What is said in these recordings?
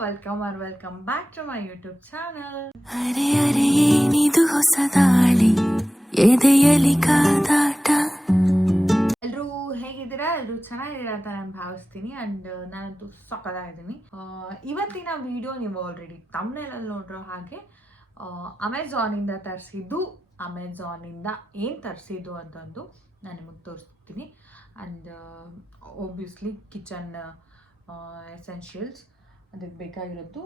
welcome back to my YouTube channel. ಅರೆ ಅರೆ ಏನಿದು ಹೊಸ ದಾಳಿ ಎದೆಯಲಿ ಕಾದಾಟ. ಎಲ್ಲರೂ ಹೇಗಿದ್ದೀರಾ? ಎಲ್ಲರೂ ಚೆನ್ನಾಗಿದ್ದೀರಾ ಅಂತ ನಾನು ಭಾವಿಸ್ತೀನಿ. ಅಂಡ್ ನಾನಂತೂ ಸಕ್ಕತ್ತಾಗಿದ್ದೀನಿ. ಇವತ್ತಿನ ವಿಡಿಯೋ ನೀವು ಆಲ್ರೆಡಿ ತಮ್ನೇಲಲ್ಲಿ ನೋಡಿರೋ ಹಾಗೆ ಅಮೆಝಾನಿಂದ ತರಿಸಿದ್ದು, ಅಮೆಝಾನಿಂದ ಏನು ತರಿಸಿದ್ದು ಅಂತಂದು ನಾನು ನಿಮಗೆ ತೋರಿಸ್ತೀನಿ. ಆ್ಯಂಡ್ ಒಬ್ವಿಯಸ್ಲಿ ಕಿಚನ್ ಎಸೆನ್ಷಿಯಲ್ಸ್ ಅದಕ್ಕೆ ಬೇಕಾಗಿರೋದು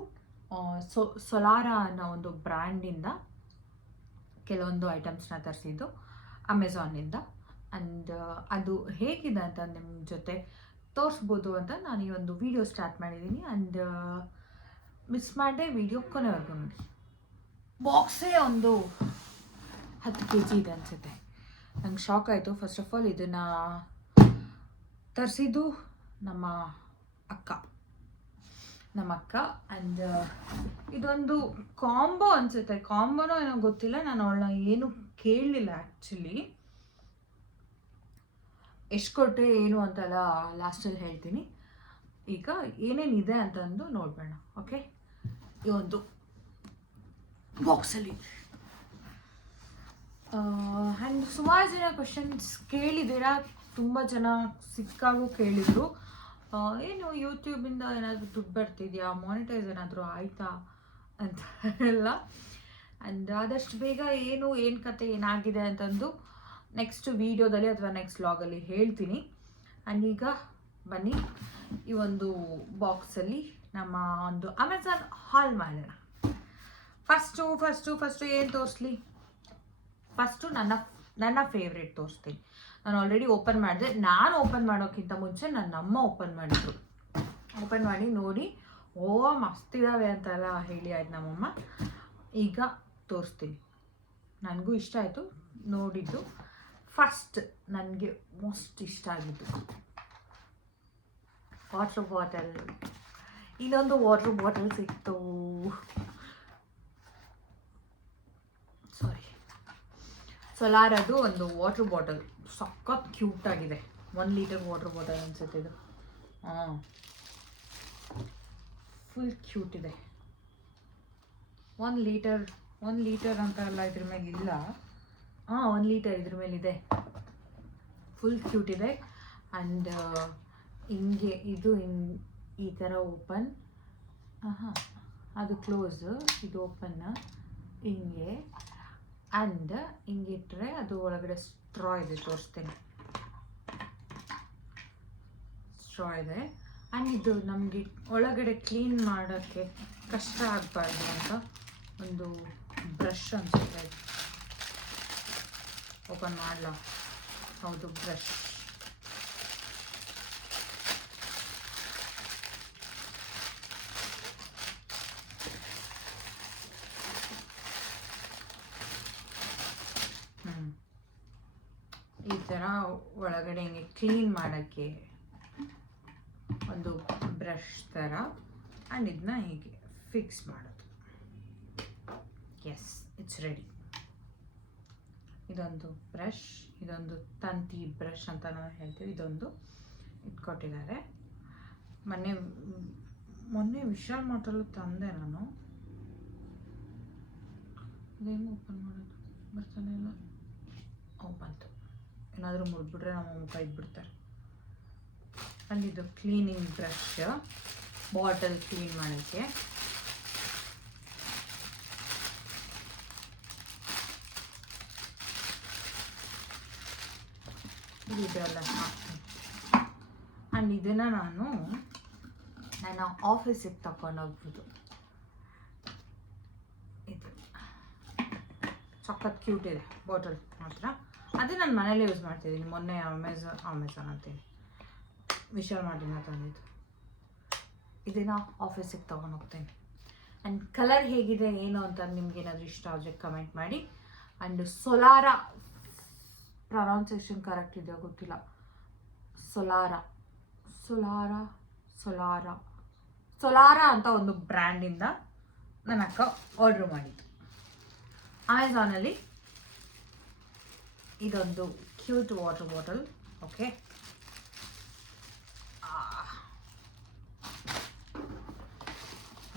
ಸೊಲಾರಾ ಅನ್ನೋ ಒಂದು ಬ್ರ್ಯಾಂಡಿಂದ ಕೆಲವೊಂದು ಐಟಮ್ಸ್ನ ತರಿಸಿದ್ದು ಅಮೆಝಾನಿಂದ. ಆ್ಯಂಡ್ ಅದು ಹೇಗಿದೆ ಅಂತ ನಿಮ್ಮ ಜೊತೆ ತೋರಿಸ್ಬೋದು ಅಂತ ನಾನು ಈ ಒಂದು ವಿಡಿಯೋ ಸ್ಟಾರ್ಟ್ ಮಾಡಿದ್ದೀನಿ. ಆ್ಯಂಡ್ ಮಿಸ್ ಮಾಡದೆ ವಿಡಿಯೋ ಕೊನೆವರೆಗೂ ನೋಡಿ. ಬಾಕ್ಸೇ ಒಂದು 10 kg ಇದೆ ಅನಿಸುತ್ತೆ. ನಂಗೆ ಶಾಕ್ ಆಯಿತು. ಫಸ್ಟ್ ಆಫ್ ಆಲ್ ಇದನ್ನು ತರಿಸಿದ್ದು ನಮ್ಮ ಅಕ್ಕ. ಆ್ಯಂಡ್ ಇದೊಂದು ಕಾಂಬೋ ಅನಿಸುತ್ತೆ, ಕಾಂಬೋನೋ ಏನೋ ಗೊತ್ತಿಲ್ಲ. ನಾನು ಅವಳನ್ನ ಏನು ಕೇಳಲಿಲ್ಲ ಆ್ಯಕ್ಚುಲಿ. ಎಷ್ಟು ಕೊಟ್ಟೆ ಏನು ಅಂತೆಲ್ಲ ಲಾಸ್ಟಲ್ಲಿ ಹೇಳ್ತೀನಿ. ಈಗ ಏನೇನಿದೆ ಅಂತಂದು ನೋಡಬೇಡ. ಓಕೆ, ಈ ಒಂದು ಬಾಕ್ಸಲ್ಲಿ ಆ್ಯಂಡ್ ಸುಮಾರು ಜನ ಕ್ವಶನ್ಸ್ ಕೇಳಿದ್ದೀರಾ. ತುಂಬ ಜನ ಸಿಕ್ಕಾಗೂ ಕೇಳಿದರು, ಏನು ಯೂಟ್ಯೂಬಿಂದ ಏನಾದರೂ ದುಡ್ಡು ಬರ್ತಿದೆಯಾ, ಮಾನಿಟೈಸ್ ಏನಾದರೂ ಆಯಿತಾ ಅಂತ ಎಲ್ಲ. ಆ್ಯಂಡ್ ಆದಷ್ಟು ಬೇಗ ಏನು ಕತೆ ಏನಾಗಿದೆ ಅಂತಂದು ನೆಕ್ಸ್ಟ್ ವೀಡಿಯೋದಲ್ಲಿ ಅಥವಾ ನೆಕ್ಸ್ಟ್ ವ್ಲಾಗಲ್ಲಿ ಹೇಳ್ತೀನಿ. ಆ್ಯಂಡ್ ಈಗ ಬನ್ನಿ ಈ ಒಂದು ಬಾಕ್ಸಲ್ಲಿ ನಮ್ಮ ಒಂದು ಅಮೆಝಾನ್ ಹಾಲ್ ಮಾಡೋಣ. ಫಸ್ಟು ಏನು ತೋರಿಸ್ಲಿ? ಫಸ್ಟು ನನ್ನ ಫೇವ್ರೇಟ್ ತೋರಿಸ್ತೀನಿ. ನಾನು ಆಲ್ರೆಡಿ ಓಪನ್ ಮಾಡಿದೆ. ನಾನು ಓಪನ್ ಮಾಡೋಕ್ಕಿಂತ ಮುಂಚೆ ನನ್ನ ಅಮ್ಮ ಓಪನ್ ಮಾಡಿದ್ರು. ಓಪನ್ ಮಾಡಿ ನೋಡಿ, ಓ ಮಸ್ತಿದ್ದಾವೆ ಅಂತೆಲ್ಲ ಹೇಳಿ ಆಯ್ತು ನಮ್ಮಮ್ಮ. ಈಗ ತೋರಿಸ್ತೀನಿ. ನನಗೂ ಇಷ್ಟ ಆಯಿತು ನೋಡಿದ್ದು. ಫಸ್ಟ್ ನನಗೆ ಮೋಸ್ಟ್ ಇಷ್ಟ ಆಗಿದ್ದು ವಾಟರ್ ಬಾಟಲ್. ಇನ್ನೊಂದು ವಾಟರ್ ಬಾಟಲ್ ಸಿಕ್ತು. ಸಾರಿ, ಸೊಲಾರದು ಒಂದು ವಾಟರ್ ಬಾಟಲ್ ಸಖತ್ ಕ್ಯೂಟಾಗಿದೆ. 1 ಲೀಟರ್ ವಾಟರ್ ಬಾಟಲ್ ಅನಿಸುತ್ತೆ ಇದು. ಫುಲ್ ಕ್ಯೂಟ್ ಇದೆ. 1 ಲೀಟರ್ ಅಂತ ಎಲ್ಲ ಇದ್ರ ಮೇಲೆ ಇಲ್ಲ. 1 ಲೀಟರ್ ಇದ್ರ ಮೇಲಿದೆ. ಫುಲ್ ಕ್ಯೂಟ್ ಇದೆ. ಆ್ಯಂಡ್ ಹಿಂಗೆ ಇದು ಈ ಥರ ಓಪನ್, ಅದು ಕ್ಲೋಸ್, ಇದು ಓಪನ್ ಹಿಂಗೆ. ಆ್ಯಂಡ್ ಹಿಂಗಿಟ್ರೆ ಅದು ಒಳಗಡೆ ಸ್ಟ್ರಾ ಇದೆ, ತೋರಿಸ್ತೀನಿ. ಸ್ಟ್ರಾ ಇದೆ. ಆ್ಯಂಡ್ ಇದು ನಮಗೆ ಒಳಗಡೆ ಕ್ಲೀನ್ ಮಾಡೋಕ್ಕೆ ಕಷ್ಟ ಆಗಬಾರ್ದು ಅಂತ ಒಂದು ಬ್ರಷ್ ಅನಿಸುತ್ತೆ. ಓಪನ್ ಮಾಡಲ? ಹೌದು, ಬ್ರಷ್. ಈ ಥರ ಒಳಗಡೆ ಹಿಂಗೆ ಕ್ಲೀನ್ ಮಾಡೋಕ್ಕೆ ಒಂದು ಬ್ರಷ್ ಥರ. ಆ್ಯಂಡ್ ಇದನ್ನ ಹೀಗೆ ಫಿಕ್ಸ್ ಮಾಡೋದು. Yes, it's ready. ಇದೊಂದು ಬ್ರಷ್, ಇದೊಂದು ತಂತಿ ಬ್ರಷ್ ಅಂತ ನಾವು ಹೇಳ್ತೀವಿ. ಇದೊಂದು ಇಟ್ಕೊಟ್ಟಿದ್ದಾರೆ. ಮೊನ್ನೆ ವಿಶಾಲ್ ಮಾರ್ಟಲ್ಲೂ ತಂದೆ ನಾನು. ಇದೇನು ಓಪನ್ ಮಾಡೋದು ಬರ್ತಾನೆ ಇಲ್ಲ. ಬಂತು. ಏನಾದರೂ ಮುರಿದ್ಬಿಟ್ರೆ ನಮ್ಮ ಮುಖ ಇದ್ಬಿಡ್ತಾರೆ. ಆ್ಯಂಡ್ ಇದು ಕ್ಲೀನಿಂಗ್ ಬ್ರಷ್, ಬಾಟಲ್ ಕ್ಲೀನ್ ಮಾಡೋಕ್ಕೆ. ಇದೆಲ್ಲ ಹಾಕ್ತೀನಿ. ಆ್ಯಂಡ್ ಇದನ್ನು ನನ್ನ ಆಫೀಸಿಗೆ ತಗೊಂಡೋಗ್ಬೋದು. ಇದು ಸಖತ್ ಕ್ಯೂಟ್ ಇದೆ ಬಾಟಲ್ ಮಾತ್ರ. ಅದು ನಾನು ಮನೇಲಿ ಯೂಸ್ ಮಾಡ್ತಿದ್ದೀನಿ. ಮೊನ್ನೆ ಅಮೆಝಾನ್ ಅಂತೀನಿ, ವಿಶಾಲ್ ಮಾರ್ಟಿನ ತಂದಿದ್ದು. ಇದನ್ನು ಆಫೀಸಿಗೆ ತೊಗೊಂಡೋಗ್ತೀನಿ. ಆ್ಯಂಡ್ ಕಲರ್ ಹೇಗಿದೆ ಏನು ಅಂತ ನಿಮ್ಗೆ ಏನಾದರೂ ಇಷ್ಟ ಆದರೆ ಕಮೆಂಟ್ ಮಾಡಿ. ಆ್ಯಂಡ್ ಸೊಲಾರಾ, ಪ್ರೊನೌನ್ಸಿಯೇಷನ್ ಕರೆಕ್ಟ್ ಇದೆಯೋ ಗೊತ್ತಿಲ್ಲ. ಸೊಲಾರಾ ಅಂತ ಒಂದು ಬ್ರ್ಯಾಂಡಿಂದ ನನ್ನ ಅಕ್ಕ ಆರ್ಡ್ರ್ ಮಾಡಿದ್ದು ಅಮೆಝಾನಲ್ಲಿ. ಇದೊಂದು ಕ್ಯೂಟ್ ವಾಟರ್ ಬಾಟಲ್. ಓಕೆ,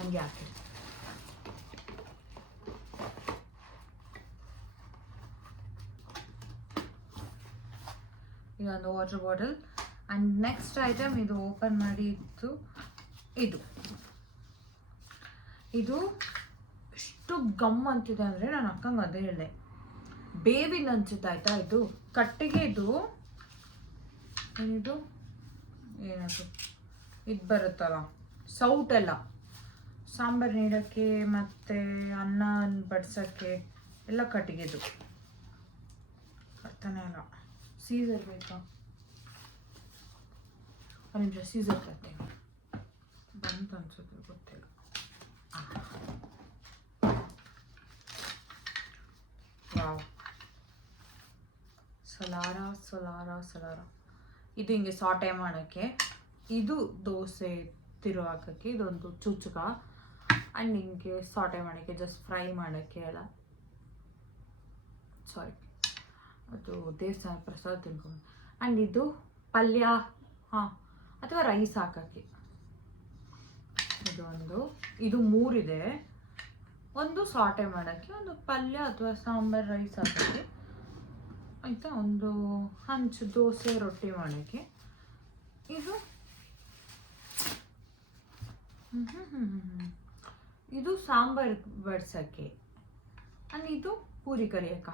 ಹಂಗೆ ಹಾಕಿರಿ. ಇದೊಂದು water bottle. And next item ಇದು ಓಪನ್ ಮಾಡಿದ್ದು ಇದು ಎಷ್ಟು ಗಮ್ ಅಂತಿದೆ ಅಂದರೆ ನಾನು ಅಕ್ಕಂಗೆ ಅದೇ ಹೇಳಿದೆ, ಬೇವಿನ ಅನ್ಸುತ್ತೆ ಆಯಿತಾ. ಇದು ಕಟ್ಟಿಗೆ, ಇದು ಏನದು ಇದು ಬರುತ್ತಲ್ಲ ಸೌಟೆಲ್ಲ, ಸಾಂಬಾರು ನೀಡೋಕ್ಕೆ ಮತ್ತು ಅನ್ನ ಬಡ್ಸೋಕ್ಕೆ ಎಲ್ಲ ಕಟ್ಟಿಗೆದು. ಅರ್ಥನೇ ಅಲ್ಲ. ಸೀಸರ್ ಬೇಕಾ? ಒಂದು ನಿಮಿಷ ಸೀಸರ್ ತರ್ತೀನಿ. ಬಂತು ಅನ್ಸುತ್ತೆ, ಗೊತ್ತಿಲ್ಲ. ವಾವ್, ಸಲಾರ. ಇದು ಹಿಂಗೆ ಸಾಟೆ ಮಾಡೋಕ್ಕೆ, ಇದು ದೋಸೆ ತಿರು ಹಾಕೋಕ್ಕೆ, ಇದೊಂದು ಚುಚ್ಚುಕ. ಆ್ಯಂಡ್ ಹಿಂಗೆ ಸಾಟೆ ಮಾಡೋಕ್ಕೆ, ಜಸ್ಟ್ ಫ್ರೈ ಮಾಡೋಕ್ಕೆ ಎಲ್ಲ. ಸಾರಿ, ಅದು ದೇವಸ್ಥಾನ ಪ್ರಸಾದ ತಿನ್ಕೊಂಡು. ಆ್ಯಂಡ್ ಇದು ಪಲ್ಯ, ಅಥವಾ ರೈಸ್ ಹಾಕೋಕ್ಕೆ. ಇದು 3 ಇದೆ. ಒಂದು ಸಾಟೆ ಮಾಡೋಕ್ಕೆ, ಒಂದು ಪಲ್ಯ ಅಥವಾ ಸಾಂಬಾರು ರೈಸ್ ಹಾಕೋಕ್ಕೆ ಆಯಿತಾ, ಒಂದು ಹಂಚು ದೋಸೆ ರೊಟ್ಟಿ ಮಾಡೋಕ್ಕೆ. ಇದು ಸಾಂಬಾರು ಬಡ್ಸೋಕ್ಕೆ. ಆ್ಯಂಡ್ ಇದು ಪೂರಿ ಕರಿಯಕ್ಕ,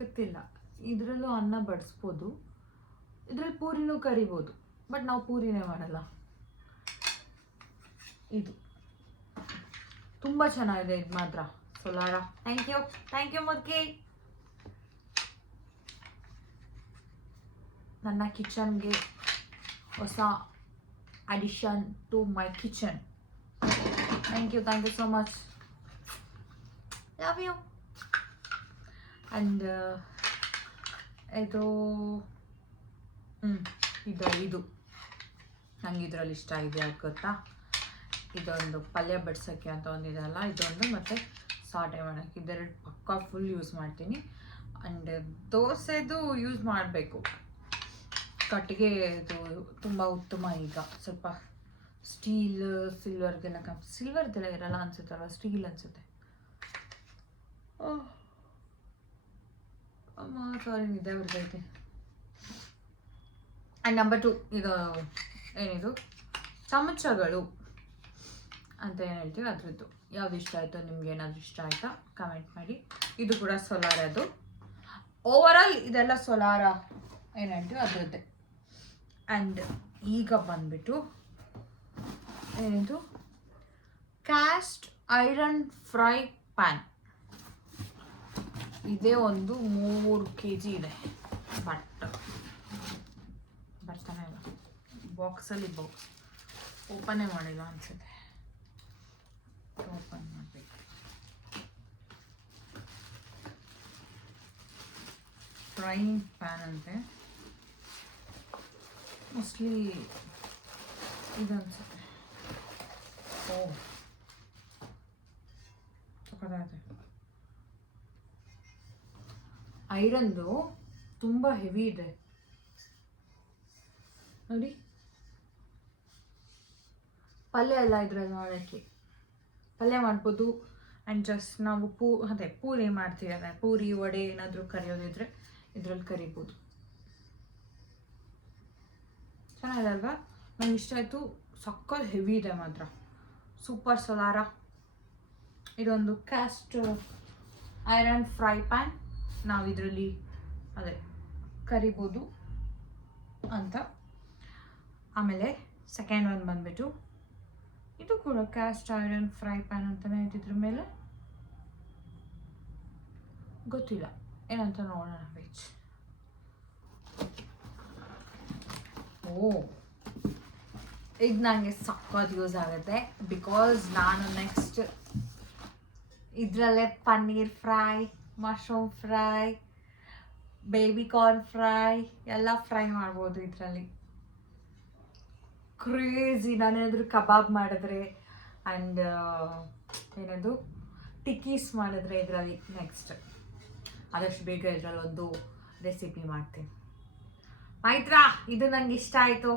ಗೊತ್ತಿಲ್ಲ. ಇದರಲ್ಲೂ ಅನ್ನ ಬಡಿಸ್ಬೋದು, ಇದರಲ್ಲಿ ಪೂರಿನೂ ಕರಿಬೋದು, ಬಟ್ ನಾವು ಪೂರಿನೇ ಮಾಡಲ್ಲ. ಇದು ತುಂಬ ಚೆನ್ನಾಗಿದೆ, ಇದು ಮಾತ್ರ ಸೋಲಾರ. Thank you ಮುದ್ಕಿ. ನನ್ನ ಕಿಚನ್ಗೆ ಹೊಸ addition to my kitchen. Thank you so much. Love you. And ಇದು ನಂಗೆ ಇದರಲ್ಲಿ ಇಷ್ಟ ಇದೆ, ಯಾಕೆ ಗೊತ್ತಾ? ಇದೊಂದು ಪಲ್ಯ ಬಡ್ಸೋಕ್ಕೆ ಅಂತ ಒಂದಿದೆಯಲ್ಲ, ಇದೊಂದು ಮತ್ತು ಸಾಟೆ ಮಾಡೋಕ್ಕೆ, ಇದೆರಡು ಪಕ್ಕ ಫುಲ್ ಯೂಸ್ ಮಾಡ್ತೀನಿ. ಆ್ಯಂಡ್ ದೋಸೆದು ಯೂಸ್ ಮಾಡಬೇಕು. ಕಟ್ಟಿಗೆ ಇದು ತುಂಬ ಉತ್ತಮ. ಈಗ ಸ್ವಲ್ಪ ಸ್ಟೀಲ್ ಸಿಲ್ವರ್ದೆಲ್ಲ ಇರಲ್ಲ ಅನ್ಸುತ್ತಲ್ವ, ಸ್ಟೀಲ್ ಅನಿಸುತ್ತೆ. ಸಾರಿ, ನಿದ್ದೆ ಬರ್ತೈತೆ. ಆ್ಯಂಡ್ ನಂಬರ್ 2, ಇದು ಏನಿದು ಚಮಚಗಳು ಅಂತ ಏನು ಹೇಳ್ತೀವಿ ಅದ್ರದ್ದು. ಯಾವ್ದು ಇಷ್ಟ ಆಯಿತು ನಿಮ್ಗೆ? ಏನಾದರೂ ಇಷ್ಟ ಆಯಿತಾ ಕಮೆಂಟ್ ಮಾಡಿ. ಇದು ಕೂಡ ಸೋಲಾರದು. ಓವರಾಲ್ ಇದೆಲ್ಲ ಸೋಲಾರ ಏನು ಹೇಳ್ತೀವಿ ಅದ್ರದ್ದೇ. ಆ್ಯಂಡ್ ಈಗ ಬಂದ್ಬಿಟ್ಟು ಏನಿದು ಕ್ಯಾಸ್ಟ್ ಐರನ್ ಫ್ರೈ ಪ್ಯಾನ್. ಇದೇ ಒಂದು 3 kg ಇದೆ. ಬರ್ತಾನೆ ಇಲ್ಲ, ಬಾಕ್ಸಲ್ಲಿ ಓಪನೇ ಮಾಡಿಲ್ಲ ಅನ್ಸುತ್ತೆ. ಓಪನ್ ಮಾಡಬೇಕು. ಫ್ರೈಯಿಂಗ್ ಪ್ಯಾನ್ ಅಂತೆ, ಮೋಸ್ಟ್ಲಿ ಇದು ಅನ್ಸುತ್ತೆ. ಸಕ್ಕತ್ತಾಗಿದೆ. ಐರನ್ದು ತುಂಬ ಹೆವಿ ಇದೆ ನೋಡಿ. ಪಲ್ಯ ಎಲ್ಲ ಇದ್ರಲ್ಲಿ ಮಾಡೋಕ್ಕೆ, ಪಲ್ಯ ಮಾಡ್ಬೋದು. ಆ್ಯಂಡ್ ಜಸ್ಟ್ ನಾವು ಪೂರಿ ಮಾಡ್ತೀವಲ್ಲ, ಪೂರಿ ವಡೆ ಏನಾದರೂ ಕರಿಯೋದಿದ್ರೆ ಇದರಲ್ಲಿ ಕರಿಬೋದು. ಚೆನ್ನಾಗಿದೆ ಅಲ್ವಾ? ನಂಗೆ ಇಷ್ಟ ಆಯಿತು. ಸಕ್ಕತ್ ಹೆವಿ ಇದೆ ಮಾತ್ರ. Super solar. ಇದೊಂದು ಕ್ಯಾಸ್ಟ್ ಐರನ್ ಫ್ರೈ ಪ್ಯಾನ್. ನಾವು ಇದರಲ್ಲಿ ಕರಿಬೋದು ಅಂತ. ಆಮೇಲೆ ಸೆಕೆಂಡ್ ಒನ್ ಬಂದ್ಬಿಟ್ಟು ಇದು ಕೂಡ ಕ್ಯಾಸ್ಟ್ ಐರನ್ ಫ್ರೈ ಪ್ಯಾನ್ ಅಂತಲೇ ಇದ್ರ ಮೇಲೆ, ಗೊತ್ತಿಲ್ಲ ಏನಂತ, ನೋಡೋಣ. ವೆಜ್ ಇದು ನನಗೆ ಸಕ್ಕತ್ ಯೂಸ್ ಆಗುತ್ತೆ. ಬಿಕಾಸ್ ನಾನು ನೆಕ್ಸ್ಟ್ ಇದರಲ್ಲೇ paneer fry, mushroom fry, baby corn fry ಎಲ್ಲ ಫ್ರೈ ಮಾಡ್ಬೋದು ಇದರಲ್ಲಿ. ಕ್ರೇಜಿ. ನಾನೇನಾದರೂ ಕಬಾಬ್ ಮಾಡಿದ್ರೆ ಆ್ಯಂಡ್ ಏನದು ಟಿಕ್ಕೀಸ್ ಮಾಡಿದ್ರೆ ಇದರಲ್ಲಿ ನೆಕ್ಸ್ಟ್ ಆದಷ್ಟು ಬೇಗ ಇದರಲ್ಲೊಂದು ರೆಸಿಪಿ ಮಾಡ್ತೀನಿ. ಮೈತ್ರಾ, ಇದು ನಂಗೆ ಇಷ್ಟ ಆಯಿತು.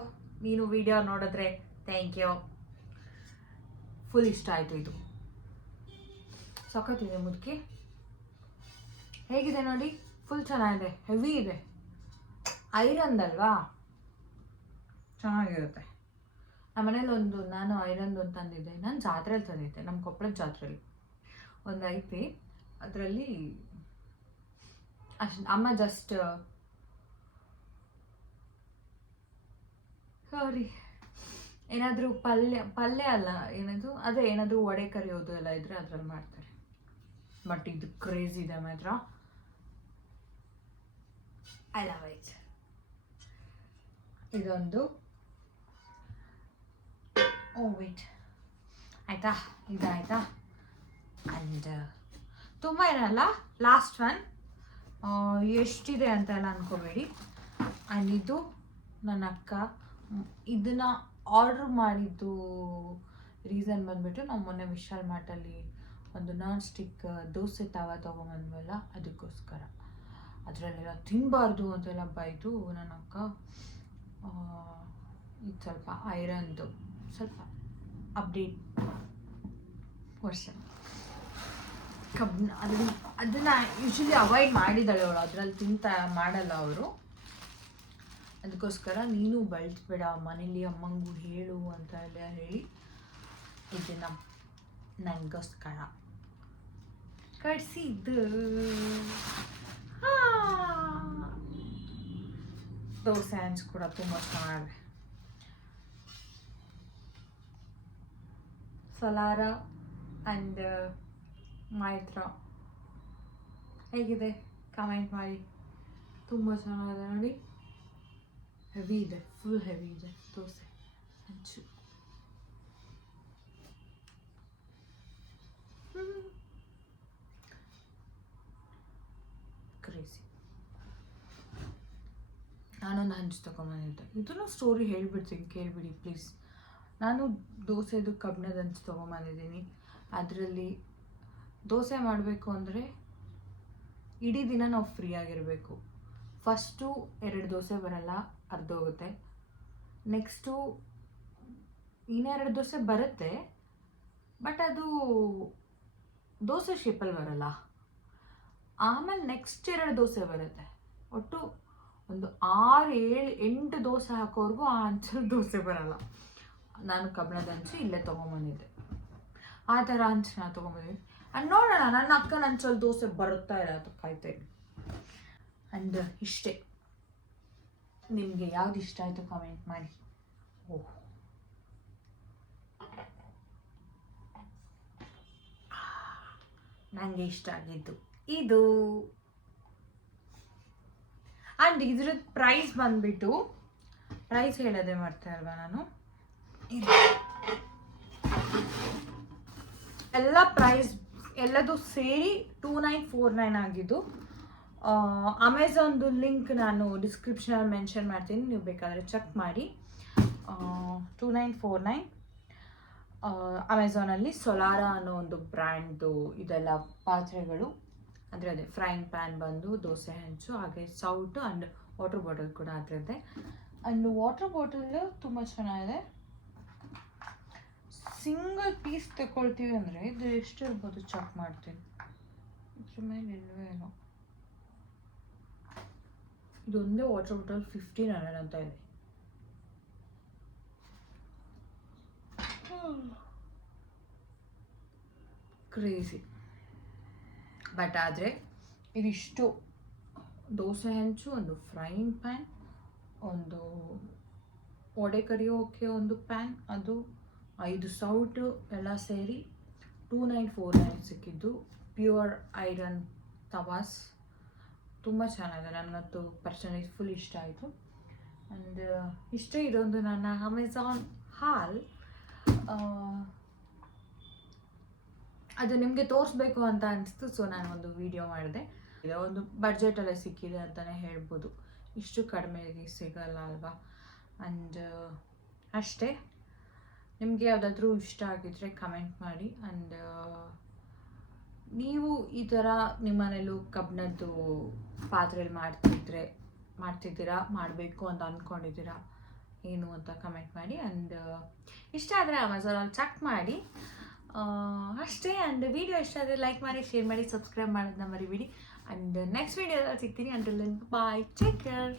ನೀನು ವಿಡಿಯೋ ನೋಡಿದ್ರೆ ಥ್ಯಾಂಕ್ ಯು. ಫುಲ್ ಇಷ್ಟ ಆಯಿತು. ಇದು ಸಖತ್ತಿದೆ ಮುದುಕಿ, ಹೇಗಿದೆ ನೋಡಿ, ಫುಲ್ ಚೆನ್ನಾಗಿದೆ, ಹೆವಿ ಇದೆ, ಐರನ್ದಲ್ವಾ, ಚೆನ್ನಾಗಿರುತ್ತೆ. ನಮ್ಮ ಮನೇಲಿ ನಾನು ಐರನ್ದು ಒಂದು ತಂದಿದ್ದೆ, ನಾನು ಜಾತ್ರೆಯಲ್ಲಿ ತಂದಿದ್ದೆ, ನಮ್ಮ ಕೊಪ್ಪಳದ ಜಾತ್ರೆಯಲ್ಲಿ ಒಂದು ಐತಿ. ಅದರಲ್ಲಿ ಅಷ್ಟು ಅಮ್ಮ ಜಸ್ಟ್ ಸಾರಿ ಏನಾದರೂ ಪಲ್ಯ ಅಲ್ಲ, ಏನದು ಅದೇ ಏನಾದರೂ ವಡೆ ಕರಿಯೋದು ಎಲ್ಲ ಇದ್ರೆ ಅದ್ರಲ್ಲಿ ಮಾಡ್ತಾರೆ. ಬಟ್ ಇದು ಕ್ರೇಜ್ ಇದೆ ಮಾತ್ರ, ಐ ಲವ್ ಇಟ್. ಇದೊಂದು ವೇಟ್ ಆಯಿತಾ, ಇದಾಯಿತಾ. ಆ್ಯಂಡ್ ತುಂಬ ಏನಲ್ಲ, ಲಾಸ್ಟ್ ಒನ್, ಎಷ್ಟಿದೆ ಅಂತ ಎಲ್ಲ ಅಂದ್ಕೋಬೇಡಿ. ಆ್ಯಂಡ್ ಇದು ನನ್ನ ಅಕ್ಕ ಇದನ್ನು ಆರ್ಡ್ರ್ ಮಾಡಿದ್ದು ರೀಸನ್ ಬಂದುಬಿಟ್ಟು, ನಾವು ಮೊನ್ನೆ ವಿಶಾಲ್ ಮಾರ್ಟಲ್ಲಿ ಒಂದು ನಾನ್ ಸ್ಟಿಕ್ ದೋಸೆ ತವ ತೊಗೊಂಬಂದ್ವಲ್ಲ, ಅದಕ್ಕೋಸ್ಕರ. ಅದರಲ್ಲೆಲ್ಲ ತಿನ್ನಬಾರ್ದು ಅಂತೆಲ್ಲ ಬೈದು ನನ್ನ ಅಕ್ಕ ಇದು ಸ್ವಲ್ಪ ಐರನ್ದು ಸ್ವಲ್ಪ ಅಪ್ಡೇಟ್ ವರ್ಷನ್ ಕಬ್ಬಿನ ಅದನ್ನು ಯೂಶ್ವಲಿ ಅವಾಯ್ಡ್ ಮಾಡಿದ್ದಾಳೆ ಅವಳು, ಅದರಲ್ಲಿ ಮಾಡಲ್ಲ ಅವರು. ಅದಕ್ಕೋಸ್ಕರ ನೀನು ಬಳಸಬೇಡ ಮನೇಲಿ, ಅಮ್ಮಂಗೂ ಹೇಳು ಅಂತ ಎಲ್ಲ ಹೇಳಿ ಇದನ್ನು ನನಗೋಸ್ಕರ ಕಳಿಸಿದ್ದು. ದೋಸೆ ಹಂಚ್ ಕೂಡ ತುಂಬ ಚೆನ್ನಾಗಿದೆ. ಸಲಾರ ಆ್ಯಂಡ್ ಮೈತ್ರ ಹೇಗಿದೆ ಕಮೆಂಟ್ ಮಾಡಿ. ತುಂಬ ಚೆನ್ನಾಗಿದೆ ನೋಡಿ, ಹೆವಿ ಇದೆ, ಫುಲ್ ಹೆವಿ ಇದೆ ದೋಸೆ ಹಂಚು. ಕ್ರೇಜಿ. ನಾನೊಂದು ಹಂಚು ತೊಗೊಂಬಂದಿದ್ದೆ, ಇದನ್ನು ಸ್ಟೋರಿ ಹೇಳ್ಬಿಡ್ತೀನಿ, ಕೇಳಿಬಿಡಿ ಪ್ಲೀಸ್. ನಾನು ದೋಸೆದು ಕಬ್ಬಿಣದ ಹಂಚು ತೊಗೊಂಬಂದಿದ್ದೀನಿ. ಅದರಲ್ಲಿ ದೋಸೆ ಮಾಡಬೇಕು ಅಂದರೆ ಇಡೀ ದಿನ ನಾವು ಫ್ರೀ ಆಗಿರಬೇಕು. ಫಸ್ಟು 2 ದೋಸೆ ಬರಲ್ಲ, ಅರ್ಧೋಗುತ್ತೆ. ನೆಕ್ಸ್ಟು ಇನ್ನೂ 2 ದೋಸೆ ಬರುತ್ತೆ, ಬಟ್ ಅದು ದೋಸೆ ಶೇಪಲ್ಲಿ ಬರಲ್ಲ. ಆಮೇಲೆ ನೆಕ್ಸ್ಟ್ 2 ದೋಸೆ ಬರುತ್ತೆ. ಒಟ್ಟು ಒಂದು 6, 7, 8 ದೋಸೆ ಹಾಕೋರ್ಗೂ ಆ ಹಂಚಲ್ಲಿ ದೋಸೆ ಬರಲ್ಲ. ನಾನು ಕಬ್ಬಿಣದ ಹಂಚು ಇಲ್ಲೇ ತೊಗೊಂಬಂದಿದ್ದೆ, ಆ ಥರ ಹಂಚು ನಾನು ತೊಗೊಂಬಂದಿದ್ದೆ. ಆ್ಯಂಡ್ ನೋಡೋಣ ನನ್ನ ಅಕ್ಕನ ಹಂಚಲ್ಲಿ ದೋಸೆ ಬರುತ್ತಾ ಇಲ್ಲ ಅಂತ ಕಾಯ್ತೇನೆ. ಆ್ಯಂಡ್ ಇಷ್ಟೇ. ನಿಮಗೆ ಯಾವ್ದು ಇಷ್ಟ ಆಯಿತು ಕಮೆಂಟ್ ಮಾಡಿ. ಓಹ್, ನನಗೆ ಇಷ್ಟ ಆಗಿದ್ದು ಇದು. ಆ್ಯಂಡ್ ಇದ್ರದ್ದು ಪ್ರೈಸ್ ಬಂದುಬಿಟ್ಟು, ಪ್ರೈಸ್ ಹೇಳೋದೇ ಮಾಡ್ತಾ ಅಲ್ವಾ ನಾನು, ಎಲ್ಲ ಪ್ರೈಸ್ ಎಲ್ಲದು ಸೇರಿ 2949 ಆಗಿದ್ದು. ಅಮೆಝಾನ್ದು ಲಿಂಕ್ ನಾನು ಡಿಸ್ಕ್ರಿಪ್ಷನಲ್ಲಿ ಮೆನ್ಷನ್ ಮಾಡ್ತೀನಿ, ನೀವು ಬೇಕಾದರೆ ಚೆಕ್ ಮಾಡಿ. 2949. ಅಮೆಝಾನಲ್ಲಿ ಸೊಲಾರ ಅನ್ನೋ ಒಂದು ಬ್ರ್ಯಾಂಡ್ದು ಇದೆಲ್ಲ ಪಾತ್ರೆಗಳು, ಅಂದರೆ ಅದೇ ಫ್ರೈಯಿಂಗ್ ಪ್ಯಾನ್ ಬಂದು, ದೋಸೆ ಹಂಚು, ಹಾಗೆ ಸೌಟು ಆ್ಯಂಡ್ ವಾಟರ್ ಬಾಟಲ್ ಕೂಡ ಅದರದ್ದೇ. ಆ್ಯಂಡ್ ವಾಟರ್ ಬಾಟಲ್ ತುಂಬ ಚೆನ್ನಾಗಿದೆ. ಸಿಂಗಲ್ ಪೀಸ್ ತಗೊಳ್ತೀವಿ ಅಂದರೆ ಇದು ಎಷ್ಟಿರ್ಬೋದು ಚೆಕ್ ಮಾಡ್ತೀನಿ. ಇದ್ರ ಮೇಲೆ ಇಲ್ವೇ ಏನೋ, ಇದೊಂದೇ ವಾಟರ್ ಬಾಟಲ್ 1500 ಅಂತ ಇದೆ. ಕ್ರೇಜಿ. ಬಟ್ ಆದರೆ ಇದಿಷ್ಟು ದೋಸೆ ಹಂಚು, ಒಂದು ಫ್ರೈಯಿಂಗ್ ಪ್ಯಾನ್, ಒಂದು ವಡೆ ಕರಿಯೋಕೆ ಒಂದು ಪ್ಯಾನ್, ಅದು 5 ಸೌಟು ಎಲ್ಲ ಸೇರಿ 2949 ಸಿಕ್ಕಿದ್ದು. ಪ್ಯೂರ್ ಐರನ್ ತವಾಸ್, ತುಂಬ ಚೆನ್ನಾಗಿದೆ. ನನಗಂತೂ ಪರ್ಸನಲಿ ಫುಲ್ ಇಷ್ಟ ಆಯಿತು. ಆ್ಯಂಡ್ ಇಷ್ಟೇ, ಇದೊಂದು ನನ್ನ ಅಮೆಝಾನ್ ಹಾಲ್. ಅದು ನಿಮಗೆ ತೋರಿಸ್ಬೇಕು ಅಂತ ಅನಿಸ್ತು, ಸೊ ನಾನು ಒಂದು ವಿಡಿಯೋ ಮಾಡಿದೆ. ಒಂದು ಬಡ್ಜೆಟಲ್ಲೇ ಸಿಕ್ಕಿದೆ ಅಂತಲೇ ಹೇಳ್ಬೋದು, ಇಷ್ಟು ಕಡಿಮೆಗೆ ಸಿಗಲ್ಲ ಅಲ್ವಾ. ಆ್ಯಂಡ್ ಅಷ್ಟೇ. ನಿಮಗೆ ಯಾವುದಾದ್ರೂ ಇಷ್ಟ ಆಗಿದ್ರೆ ಕಮೆಂಟ್ ಮಾಡಿ. ಆ್ಯಂಡ್ ನೀವು ಈ ಥರ ನಿಮ್ಮ ಮನೇಲೂ ಕಬ್ಬಿಣದ್ದು ಪಾತ್ರೆಯಲ್ಲಿ ಮಾಡ್ತಿದ್ದೀರಾ, ಮಾಡಬೇಕು ಅಂತ ಅಂದ್ಕೊಂಡಿದ್ದೀರಾ ಏನು ಅಂತ ಕಮೆಂಟ್ ಮಾಡಿ. ಆ್ಯಂಡ್ ಇಷ್ಟ ಆದರೆ ಅಮೆಝಾನಲ್ಲಿ ಚೆಕ್ ಮಾಡಿ. ಅಷ್ಟೇ. ಆ್ಯಂಡ್ ವಿಡಿಯೋ ಇಷ್ಟ ಆದರೆ ಲೈಕ್ ಮಾಡಿ, ಶೇರ್ ಮಾಡಿ, ಸಬ್ಸ್ಕ್ರೈಬ್ ಮಾಡೋದನ್ನ ಮರಿಬೇಡಿ. ಆ್ಯಂಡ್ ನೆಕ್ಸ್ಟ್ ವಿಡಿಯೋದಲ್ಲಿ ಸಿಗ್ತೀನಿ. Until then bye, take care.